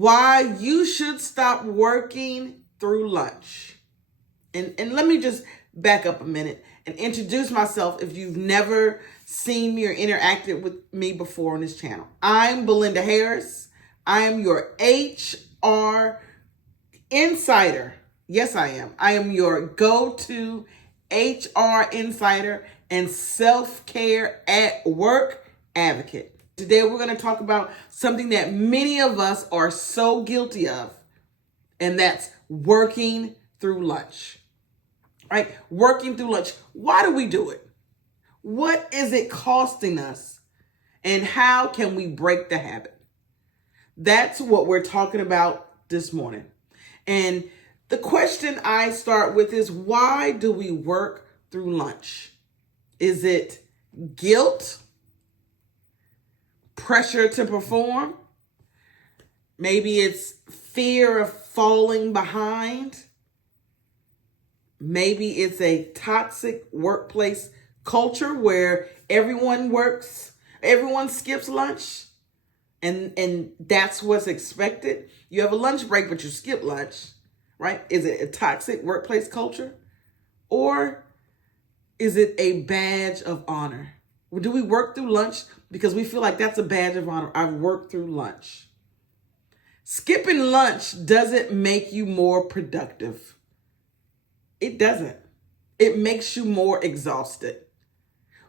Why you should stop working through lunch. And let me just back up a minute and introduce myself if you've never seen me or interacted with me before on this channel. I'm Belinda Harris. I am your HR insider. Yes, I am. I am your go-to HR insider and self-care at work advocate. Today, we're going to talk about something that many of us are so guilty of, and that's working through lunch. Right? Working through lunch. Why do we do it? What is it costing us? And how can we break the habit? That's what we're talking about this morning. And the question I start with is, why do we work through lunch? Is it guilt? Pressure to perform? Maybe it's fear of falling behind. Maybe it's a toxic workplace culture where everyone skips lunch, and that's what's expected. You have a lunch break, but you skip lunch, right? Is it a toxic workplace culture? Or is it a badge of honor? Do we work through lunch because we feel like that's a badge of honor? I've worked through lunch. Skipping lunch doesn't make you more productive. It doesn't. It makes you more exhausted.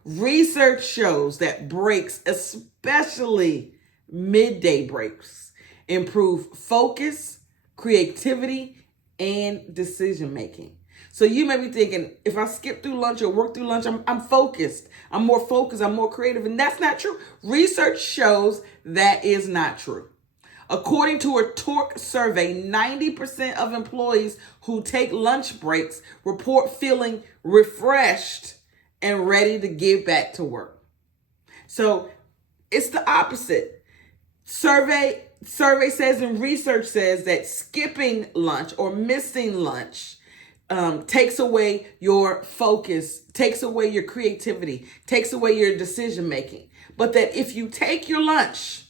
Research shows that breaks, especially midday breaks, improve focus, creativity, and decision making. So you may be thinking, if I skip through lunch or work through lunch, I'm focused. I'm more focused. I'm more creative. And that's not true. Research shows that is not true. According to a Torque survey, 90% of employees who take lunch breaks report feeling refreshed and ready to give back to work. So it's the opposite. Survey says and research says that skipping lunch or missing lunch takes away your focus, takes away your creativity, takes away your decision making. But that if you take your lunch,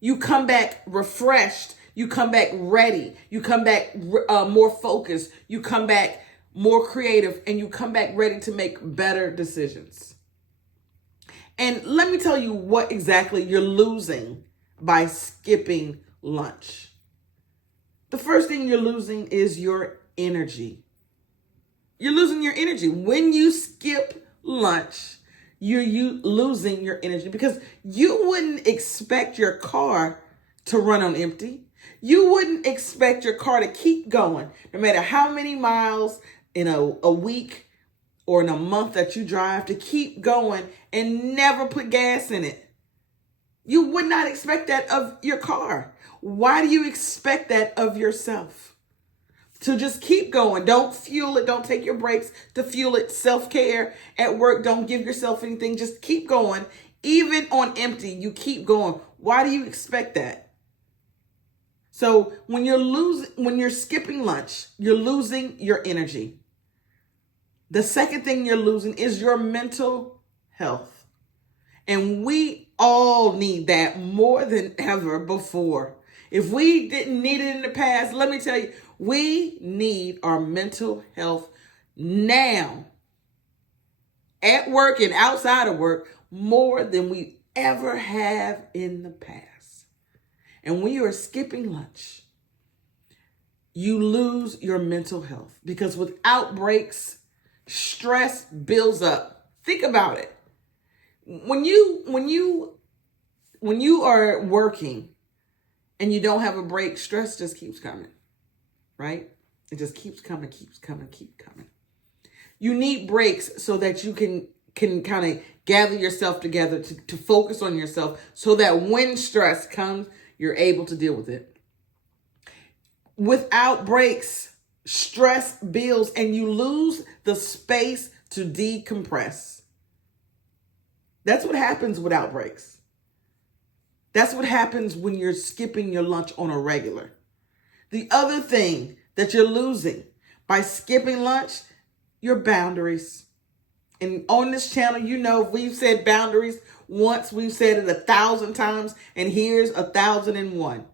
you come back refreshed, you come back ready, you come back more focused, you come back more creative, and you come back ready to make better decisions. And let me tell you what exactly you're losing by skipping lunch. The first thing you're losing is your energy. You're losing your energy. When you skip lunch, you're losing your energy because you wouldn't expect your car to run on empty. You wouldn't expect your car to keep going no matter how many miles in a week or in a month that you drive, to keep going and never put gas in it. You would not expect that of your car. Why do you expect that of yourself? To just keep going. Don't fuel it. Don't take your breaks to fuel it. Self-care at work. Don't give yourself anything. Just keep going. Even on empty, you keep going. Why do you expect that? So when you're skipping lunch, you're losing your energy. The second thing you're losing is your mental health. And we all need that more than ever before. If we didn't need it in the past, let me tell you, we need our mental health now, at work and outside of work, more than we ever have in the past. And when you are skipping lunch, you lose your mental health because without breaks, stress builds up. Think about it. When you are working and you don't have a break, stress just keeps coming, right? It just keeps coming. You need breaks so that you can kind of gather yourself together to focus on yourself so that when stress comes, you're able to deal with it. Without breaks, stress builds and you lose the space to decompress. That's what happens without breaks. That's what happens when you're skipping your lunch on a regular. The other thing that you're losing by skipping lunch, your boundaries. And on this channel, you know, we've said boundaries once, we've said it 1,000 times, and here's 1,001.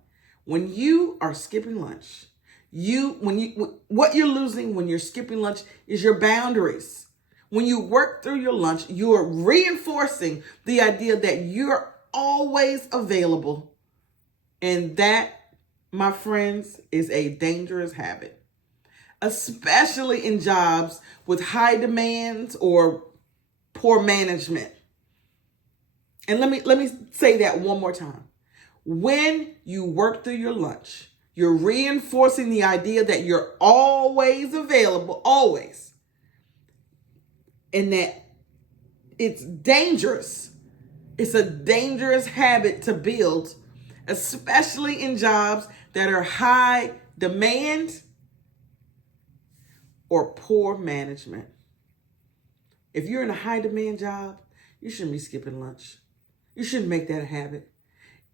When you are skipping lunch, what you're losing when you're skipping lunch is your boundaries. When you work through your lunch, you're reinforcing the idea that you're always available. And that, my friends, is a dangerous habit, especially in jobs with high demands or poor management. And let me say that one more time. When you work through your lunch, you're reinforcing the idea that you're always available, always. And that it's dangerous. It's a dangerous habit to build, especially in jobs that are high demand or poor management. If you're in a high demand job, you shouldn't be skipping lunch. You shouldn't make that a habit.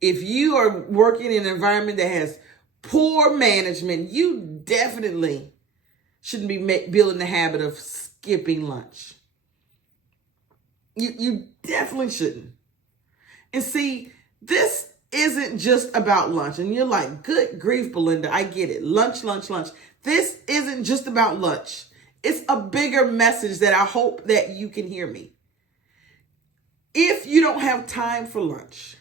If you are working in an environment that has poor management, you definitely shouldn't be building the habit of skipping lunch. You definitely shouldn't. And see, this isn't just about lunch. And you're like, good grief, Belinda, I get it. Lunch, lunch, lunch. This isn't just about lunch. It's a bigger message that I hope that you can hear me. If you don't have time for lunch,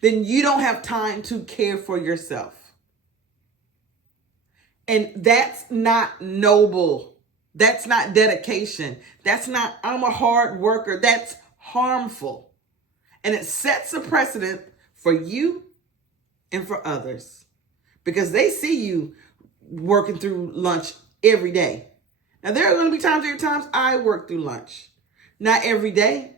then you don't have time to care for yourself. And that's not noble. That's not dedication. That's not, I'm a hard worker. That's harmful. And it sets a precedent for you and for others because they see you working through lunch every day. Now, there are going to be times I work through lunch. Not every day.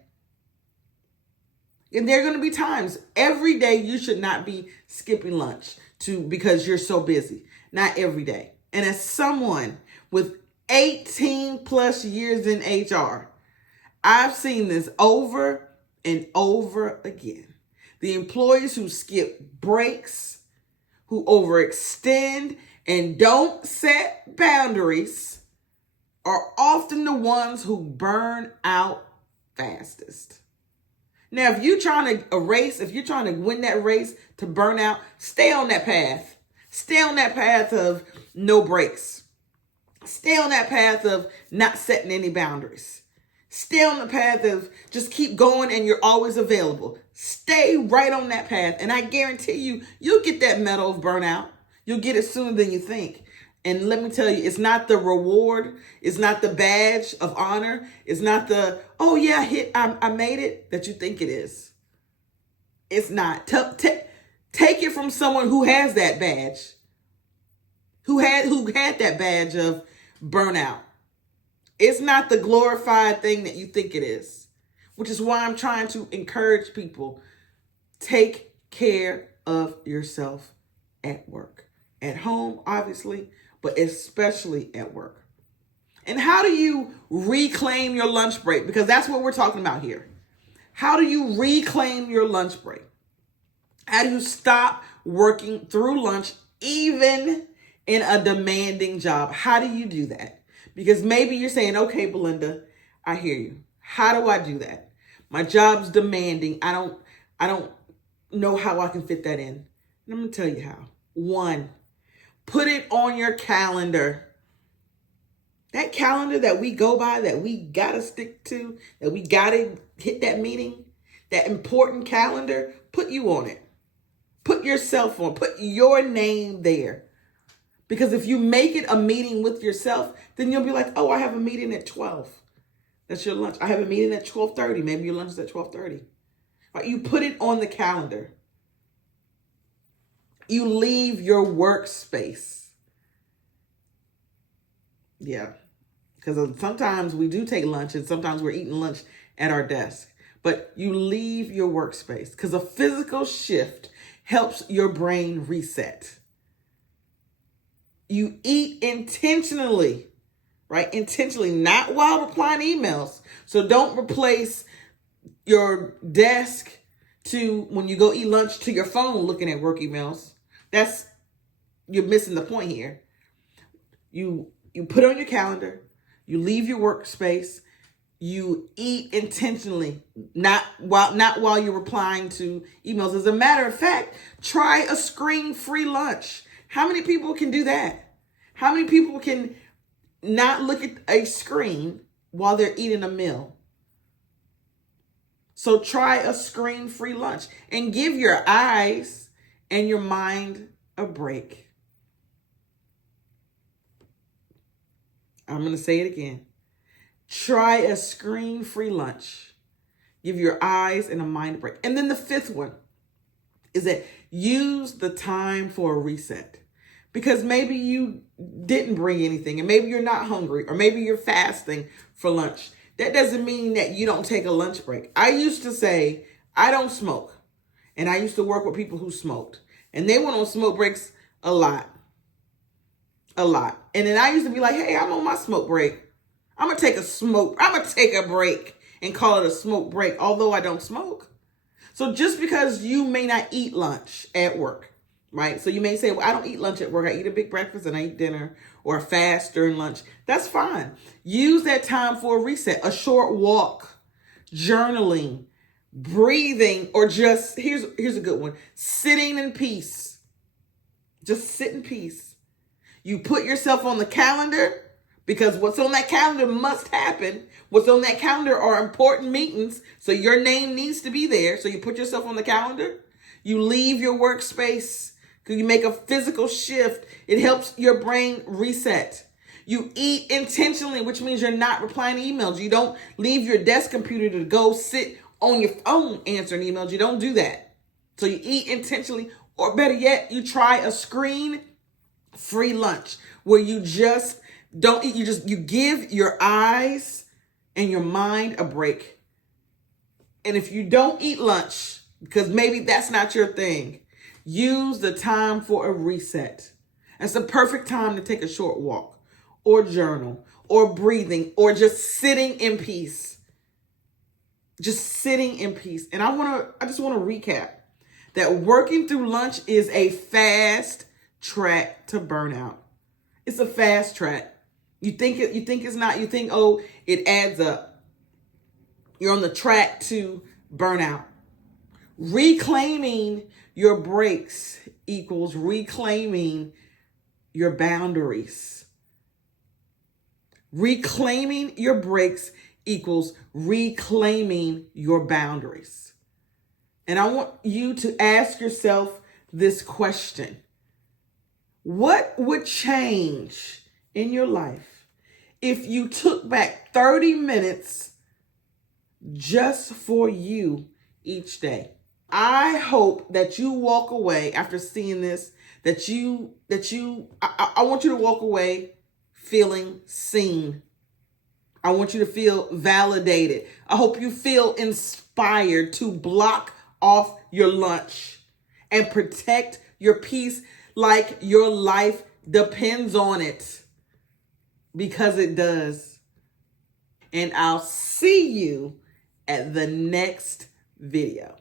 And there are going to be times every day you should not be skipping lunch because you're so busy. Not every day. And as someone with 18 plus years in HR, I've seen this over and over again. The employees who skip breaks, who overextend and don't set boundaries are often the ones who burn out fastest. Now, if you're trying to win that race to burn out, stay on that path. Stay on that path of no breaks. Stay on that path of not setting any boundaries. Stay on the path of just keep going and you're always available. Stay right on that path. And I guarantee you'll get that medal of burnout. You'll get it sooner than you think. And let me tell you, it's not the reward. It's not the badge of honor. It's not the, oh yeah, I made it that you think it is. It's not. Take it from someone who has that badge. Who had that badge of burnout. It's not the glorified thing that you think it is, which is why I'm trying to encourage people. Take care of yourself at work. At home, obviously, but especially at work. And how do you reclaim your lunch break? Because that's what we're talking about here. How do you reclaim your lunch break? How do you stop working through lunch even in a demanding job? How do you do that? Because maybe you're saying, okay, Belinda, I hear you. How do I do that? My job's demanding. I don't know how I can fit that in. And I'm going to tell you how. 1, put it on your calendar. That calendar that we go by, that we got to stick to, that we got to hit that meeting, that important calendar, put you on it. Put yourself on, put your name there. Because if you make it a meeting with yourself, then you'll be like, oh, I have a meeting at 12. That's your lunch. I have a meeting at 12:30. Maybe your lunch is at 12:30. Right? You put it on the calendar. You leave your workspace. Yeah. Because sometimes we do take lunch and sometimes we're eating lunch at our desk. But you leave your workspace because a physical shift helps your brain reset. You eat intentionally, right? Intentionally, not while replying emails. So don't replace your desk to, when you go eat lunch, to your phone looking at work emails. You're missing the point here. You put it on your calendar, you leave your workspace, You eat intentionally, not while you're replying to emails. As a matter of fact, try a screen-free lunch. How many people can do that? How many people can not look at a screen while they're eating a meal? So try a screen-free lunch and give your eyes and your mind a break. I'm going to say it again. Try a screen-free lunch. Give your eyes and a mind a break. And then the fifth one is that use the time for a reset. Because maybe you didn't bring anything, and maybe you're not hungry, or maybe you're fasting for lunch. That doesn't mean that you don't take a lunch break. I used to say, I don't smoke. And I used to work with people who smoked. And they went on smoke breaks a lot. And then I used to be like, hey, I'm on my smoke break. I'm going to take a break and call it a smoke break, although I don't smoke. So just because you may not eat lunch at work, right? So you may say, well, I don't eat lunch at work. I eat a big breakfast and I eat dinner, or a fast during lunch. That's fine. Use that time for a reset, a short walk, journaling, breathing, or just, here's a good one, sitting in peace. Just sit in peace. You put yourself on the calendar, because what's on that calendar must happen. What's on that calendar are important meetings, so your name needs to be there. So you put yourself on the calendar. You leave your workspace. You make a physical shift. It helps your brain reset. You eat intentionally, which means you're not replying to emails. You don't leave your desk computer to go sit on your phone answering emails. You don't do that. So you eat intentionally, or better yet, you try a screen-free lunch where you just don't eat. You give your eyes and your mind a break. And if you don't eat lunch, because maybe that's not your thing, use the time for a reset. It's the perfect time to take a short walk, or journal, or breathing, or just sitting in peace. Just sitting in peace. And I just want to recap that working through lunch is a fast track to burnout. It's a fast track. You think it's not. You think, oh, it adds up. You're on the track to burnout. Reclaiming your breaks equals reclaiming your boundaries. Reclaiming your breaks equals reclaiming your boundaries. And I want you to ask yourself this question. What would change in your life if you took back 30 minutes just for you each day? I hope that you walk away after seeing this, I want you to walk away feeling seen. I want you to feel validated. I hope you feel inspired to block off your lunch and protect your peace like your life depends on it, because it does. And I'll see you at the next video.